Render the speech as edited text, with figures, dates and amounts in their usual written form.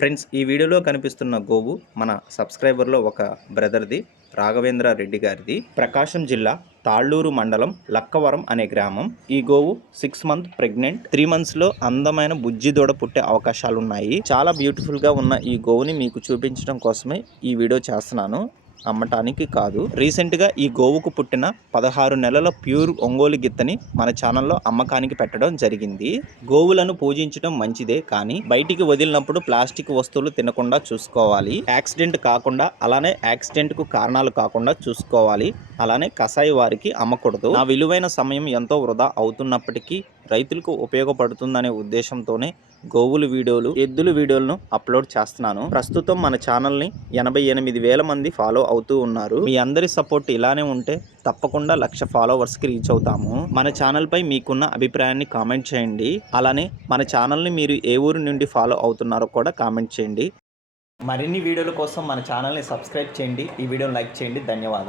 Friends, ఈ వీడియోలో కనిపిస్తున్న గోవు మన సబ్స్క్రైబర్లో ఒక బ్రదర్ది, రాఘవేంద్ర రెడ్డి గారిది. ప్రకాశం జిల్లా తాళ్ళూరు మండలం లక్కవరం అనే గ్రామం. ఈ గోవు 6 మంత్ ప్రెగ్నెంట్. 3 మంత్స్లో అందమైన బుజ్జి దూడ పుట్టే అవకాశాలున్నాయి. చాలా బ్యూటిఫుల్గా ఉన్న ఈ గోవుని మీకు చూపించడం కోసమే ఈ వీడియో చేస్తున్నాను, అమ్మటానికి కాదు. రీసెంట్గా ఈ గోవుకు పుట్టిన 16 నెలల ప్యూర్ ఒంగోలు గిత్తని మన ఛానల్లో అమ్మకానికి పెట్టడం జరిగింది. గోవులను పూజించడం మంచిదే, కానీ బయటికి వదిలినప్పుడు ప్లాస్టిక్ వస్తువులు తినకుండా చూసుకోవాలి. యాక్సిడెంట్ కాకుండా, అలానే యాక్సిడెంట్ కు కారణాలు కాకుండా చూసుకోవాలి. అలానే కసాయి వారికి అమ్మకూడదు. నా విలువైన సమయం ఎంతో వృధా అవుతున్నప్పటికీ రైతులకు ఉపయోగపడుతుందనే ఉద్దేశంతోనే గోవుల వీడియోలు, ఎద్దుల వీడియోలను అప్లోడ్ చేస్తున్నాను. ప్రస్తుతం మన ఛానల్ని 88,000 మంది ఫాలో అవుతూ ఉన్నారు. మీ అందరి సపోర్ట్ ఇలానే ఉంటే తప్పకుండా 1,00,000 ఫాలోవర్స్కి రీచ్ అవుతాము. మన ఛానల్పై మీకున్న అభిప్రాయాన్ని కామెంట్ చేయండి. అలానే మన ఛానల్ని మీరు ఏ ఊరు నుండి ఫాలో అవుతున్నారో కూడా కామెంట్ చేయండి. మరిన్ని వీడియోల కోసం మన ఛానల్ని సబ్స్క్రైబ్ చేయండి. ఈ వీడియోని లైక్ చేయండి. ధన్యవాదాలు.